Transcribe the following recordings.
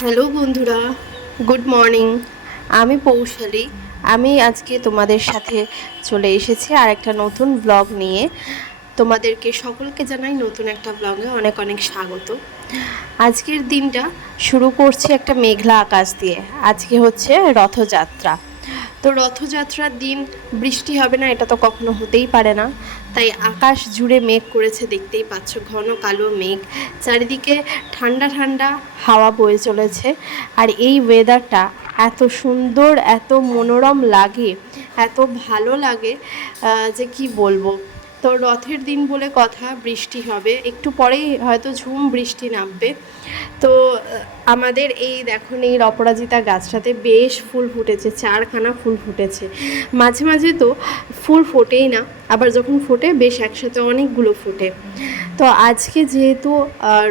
Hello বন্ধুরা, good morning. আমি পৌশালী। আমি আজকে তোমাদের সাথে চলে এসেছি আর একটা নতুন ব্লগ নিয়ে। তোমাদেরকে সকলকে জানাই নতুন একটা ব্লগে অনেক অনেক স্বাগত। আজকের দিনটা শুরু করছি একটা মেঘলা আকাশ দিয়ে। আজকে হচ্ছে রথযাত্রা। তো রথযাত্রার দিন বৃষ্টি হবে না, এটা তো কখনো হতেই পারে না। তাই আকাশ জুড়ে মেঘ করেছে, দেখতেই পাচ্ছ ঘন কালো মেঘ। চারিদিকে ঠান্ডা ঠান্ডা হাওয়া বয়ে চলেছে। আর এই ওয়েদারটা এত সুন্দর, এত মনোরম লাগে, এত ভালো লাগে যে কি বলব? তো রথের দিন বলে কথা, বৃষ্টি হবে। একটু পরেই হয়তো ঝুম বৃষ্টি নামবে। তো আমাদের এই দেখুন এই অপরাজিতা গাছটাতে বেশ ফুল ফুটেছে, চারখানা ফুল ফুটেছে। মাঝে মাঝে তো ফুল ফোটেই না, আবার যখন ফোটে বেশ একসাথে অনেকগুলো ফোটে। তো আজকে যেহেতু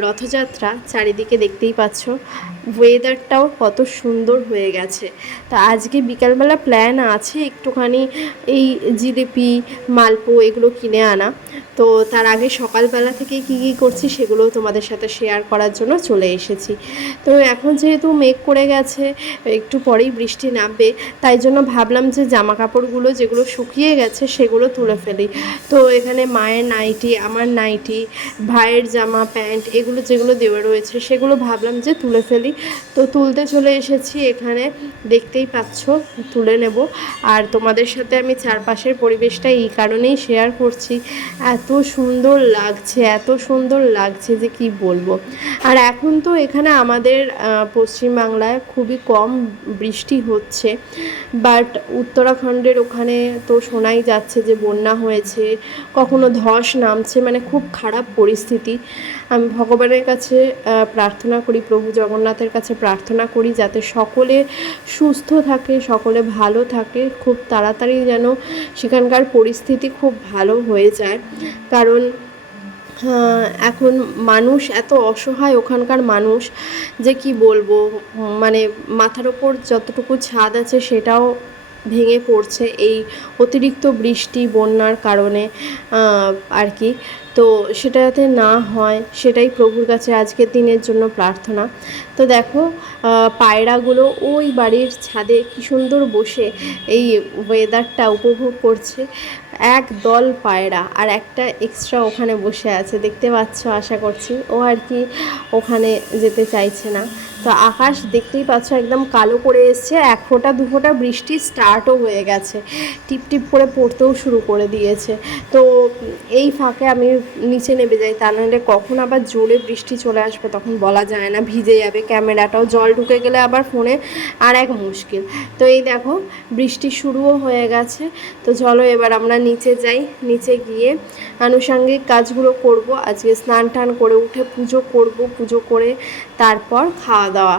রথযাত্রা, চারিদিকে দেখতেই পাচ্ছ ওয়েদারটাও কত সুন্দর হয়ে গেছে। তা আজকে বিকালবেলা প্ল্যান আছে একটুখানি এই জিলিপি, মালপো এগুলো কিনে আনা। তো তার আগে সকালবেলা থেকে কী কী করছি সেগুলো তোমাদের সাথে শেয়ার করার জন্য চলে এসেছি। তো এখন যেহেতু মেঘ করে গেছে, একটু পরেই বৃষ্টি নামবে, তাই জন্য ভাবলাম যে জামা কাপড়গুলো যেগুলো শুকিয়ে গেছে সেগুলো তুলে ফেলি। তো এখানে মায়ের নাইটি, আমার নাইটি, ভাইয়ের জামা, প্যান্ট এগুলো যেগুলো দেওয়া রয়েছে সেগুলো ভাবলাম যে তুলে ফেলি। তো তুলতে চলে এসেছি এখানে, দেখতেই পাচ্ছ, তুলে নেব। আর তোমাদের সাথে আমি চারপাশের পরিবেশটা এই কারণেই শেয়ার করছি। এত সুন্দর লাগছে, এত সুন্দর লাগছে যে কি বলব। আর এখন তো এখানে আমাদের পশ্চিমবাংলায় খুবই কম বৃষ্টি হচ্ছে বাট উত্তরাখণ্ডের ওখানে তো শোনাই যাচ্ছে যে বন্যা হয়েছে, কখনো ধস নামছে মানে খুব খারাপ পরিস্থিতি। আমি ভগবানের কাছে প্রার্থনা করি, প্রভু জগন্নাথের কাছে প্রার্থনা করি যাতে সকলে সুস্থ থাকে, সকলে ভালো থাকে, খুব তাড়াতাড়ি যেন সেখানকার পরিস্থিতি খুব ভালো হয়ে যায়। কারণ এখন মানুষ এত অসহায়, ওখানকার মানুষ, যে কি বলব মানে মাথার ওপর যতটুকু ছাদ আছে সেটাও ভেঙে পড়ছে এই অতিরিক্ত বৃষ্টি, বন্যার কারণে আর কি। তো সেটা যাতে না হয়, সেটাই প্রভুর কাছে আজকের দিনের জন্য প্রার্থনা। তো দেখো পায়রাগুলো ওই বাড়ির ছাদে কি সুন্দর বসে এই ওয়েদারটা উপভোগ করছে। এক দল পায়রা আর একটা এক্সট্রা ওখানে বসে আছে, দেখতে পাচ্ছ, আশা করছি। ও আর কি ওখানে যেতে চাইছে না। তো আকাশ দেখতেই পাচ্ছ একদম কালো করে এসছে। এক ফোঁটা, দু ফোঁটা বৃষ্টি স্টার্টও হয়ে গেছে। টিপ টিপ করে পড়তেও শুরু করে দিয়েছে। তো এই ফাঁকে আমি নিচে নেমে যাই। তা নাহলে কখন আবার জোরে বৃষ্টি চলে আসবে তখন বলা যায় না। ভিজে যাবে, ক্যামেরাটাও জল ঢুকে গেলে আবার ফোনে আর এক মুশকিল। তো এই দেখো, বৃষ্টি শুরুও হয়ে গেছে। তো চলো এবার আমরা নিচে যাই। নিচে গিয়ে আনুষাঙ্গিক কাজগুলো করব। আজকে স্নান টান করে উঠে পুজো করব। পুজো করে তারপর খাওয়া দাওয়া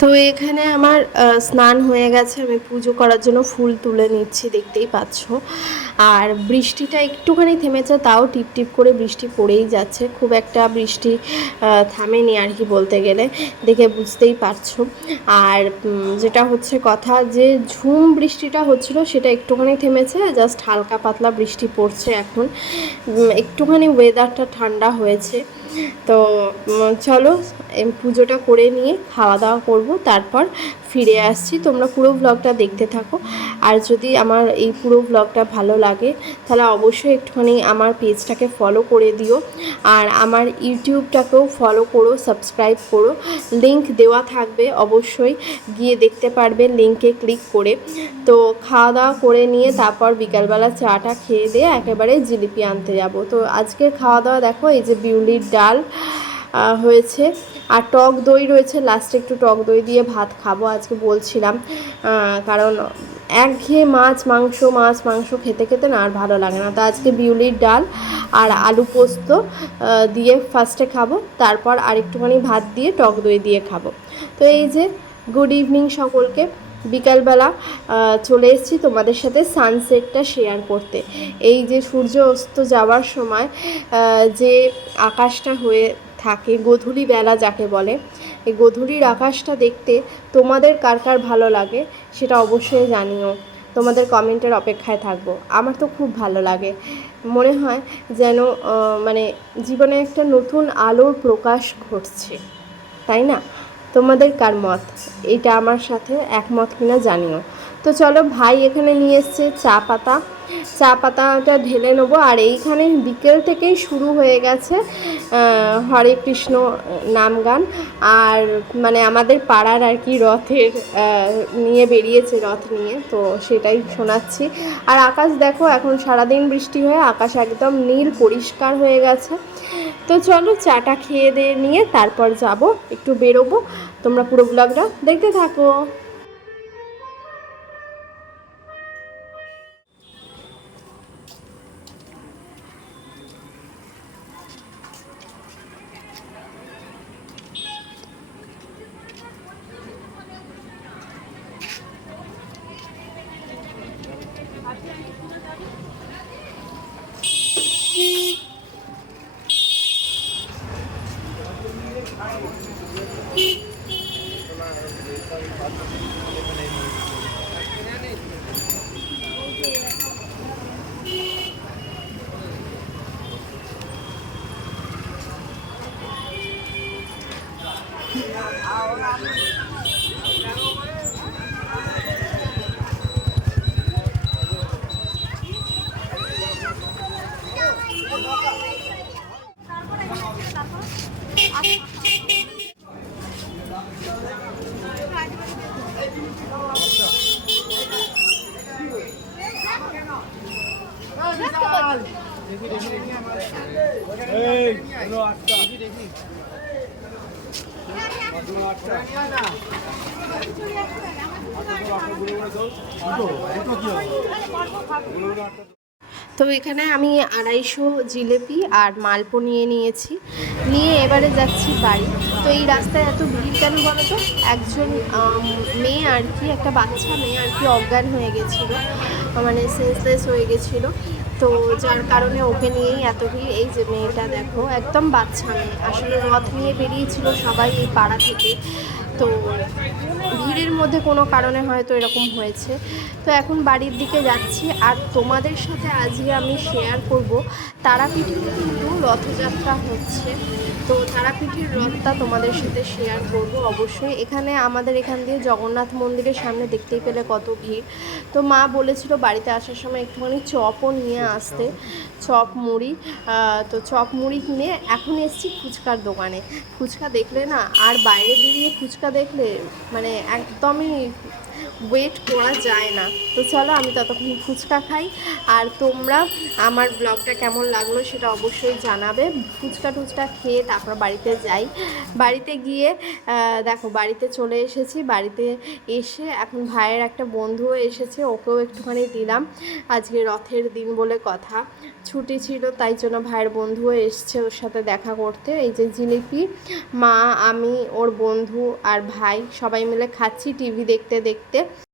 তো এখানে আমার স্নান হয়ে গেছে। আমি পুজো করার জন্য ফুল তুলে নিচ্ছি, দেখতেই পাচ্ছ। আর বৃষ্টিটা একটুখানি থেমেছে, তাও টিপ টিপ করে বৃষ্টি পড়েই যাচ্ছে। খুব একটা বৃষ্টি থামেনি আর কি বলতে গেলে, দেখে বুঝতেই পারছ। আর যেটা হচ্ছে কথা যে ঝুম বৃষ্টিটা হচ্ছিল, সেটা একটুখানি থেমেছে, জাস্ট হালকা পাতলা বৃষ্টি পড়ছে এখন। একটুখানি ওয়েদারটা ঠান্ডা হয়েছে। তো চলো পুজোটা করে নিয়ে খাওয়া দাওয়া করব তারপর ফিরে আসছি। তোমরা পুরো ব্লগটা দেখতে থাকো। আর যদি আমার এই পুরো ব্লগটা ভালো লাগে, তাহলে অবশ্যই একটুখানি আমার পেজটাকে ফলো করে দিও। আর আমার ইউটিউবটাকেও ফলো করো সাবস্ক্রাইব করো। লিংক দেওয়া থাকবে অবশ্যই। গিয়ে দেখতে পারবে লিংকে ক্লিক করে। তো খাওয়া দাওয়া করে নিয়ে তারপর বিকালবেলা চাটা খেয়ে দিয়ে একেবারে জিলিপি আনতে যাব। তো আজকের খাওয়া দাওয়া দেখো, এই যে বিউলির ডাল। হয়েছে। আর টক দই রয়েছে। লাস্টে একটু টক দই দিয়ে ভাত খাব, আজকে বলছিলাম। কারণ একঘেয়ে মাছ, মাংস মাছ, মাংস খেতে খেতে না আর ভালো লাগে না। তো আজকে বিউলির ডাল আর আলু পোস্ত দিয়ে ফার্স্টে খাব। তারপর আর একটুখানি ভাত দিয়ে টক দই দিয়ে খাব। তো এই যে গুড ইভিনিং সকলকে। বিকালবেলা চলে এসেছি তোমাদের সাথে সানসেটটা শেয়ার করতে। এই যে সূর্য অস্ত যাওয়ার সময় যে আকাশটা হয়ে থাকে, গধূলি বেলা যাকে বলে। এই গধূলির আকাশটা দেখতে তোমাদের কার কার ভালো লাগে সেটা অবশ্যই জানিও। তোমাদের কমেন্টের অপেক্ষায় থাকব। আমার তো খুব ভালো লাগে। মনে হয় যেন মানে জীবনে একটা নতুন আলোর প্রকাশ ঘটছে। তাই না? তোমাদের কার মত? এটা আমার সাথে একমত কিনা জানিও। তো চলো, ভাই এখানে নিয়ে এসছে চা পাতা। চা পাতাটা ঢেলে নেব। আর এইখানে বিকেল থেকেই শুরু হয়ে গেছে হরে কৃষ্ণ নাম গান। আর মানে আমাদের পাড়ার আর কি রথের নিয়ে বেরিয়েছে রথ নিয়ে, তো সেটাই শোনাচ্ছি। আর আকাশ দেখো, এখন সারাদিন বৃষ্টি হয়ে আকাশ একদম নীল পরিষ্কার হয়ে গেছে। তো চলো চাটা খেয়ে দিয়ে নিয়ে তারপর যাব, একটু বেরোবো। তোমরা পুরো ব্লগটা দেখতে থাকো। তো এখানে আমি আড়াইশো জিলেপি আর মালপো নিয়ে নিয়েছি। নিয়ে এবারে যাচ্ছি বাড়ি। তো এই রাস্তায় এত ভিড় কেন বলো তো? একজন মেয়ে আর কি, একটা বাচ্চা মেয়ে আর কি অজ্ঞান হয়ে গেছিল। মানে সেন্সলেস হয়ে গেছিল। তো যার কারণে ওকে নিয়েই এত ভিড়। এই যে মেয়েটা দেখো, একদম বাচ্চা মেয়ে। আসলে রথ নিয়ে বেরিয়েছিল সবাই এই পাড়া থেকে। তো ভিড়ের মধ্যে কোনো কারণে হয়তো এরকম হয়েছে। তো এখন বাড়ির দিকে যাচ্ছি আর তোমাদের সাথে আজকে আমি শেয়ার করব। তারাপীঠে কিন্তু রথযাত্রা হচ্ছে। তো তারাপীঠের রথটা তোমাদের সাথে শেয়ার করব অবশ্যই। এখানে আমাদের এখান দিয়ে জগন্নাথ মন্দিরের সামনে দেখতেই পেলে কত ভিড়। তো মা বলেছিল বাড়িতে আসার সময় একটুখানি চপও নিয়ে আসতে, চপ মুড়ি। তো চপ মুড়ি কিনে এখন এসেছি ফুচকার দোকানে। ফুচকা দেখলে না আর বাইরে বেরিয়ে ফুচকা দেখলে মানে একদমই ওয়েট করা যায় না। তো চলো আমি ততক্ষণ ফুচকা খাই। আর তোমরা আমার ব্লগটা কেমন লাগল সেটা অবশ্যই জানাবে। ফুচকা টুচকা খেয়ে তারপর বাড়িতে যাই। বাড়িতে গিয়ে দেখো বাড়িতে চলে এসেছি। বাড়িতে এসে এখন ভাইয়ের একটা বন্ধুও এসেছে, ওকেও একটুখানি দিলাম। আজকে রথের দিন বলে কথা। ছুটি ছিল, তাই জন্য ভাইয়ের বন্ধুও এসছে ওর সাথে দেখা করতে। এই যে জিলিপি, মা, আমি, ওর বন্ধু আর ভাই সবাই মিলে খাচ্ছি টিভি দেখতে দেখতে। लागते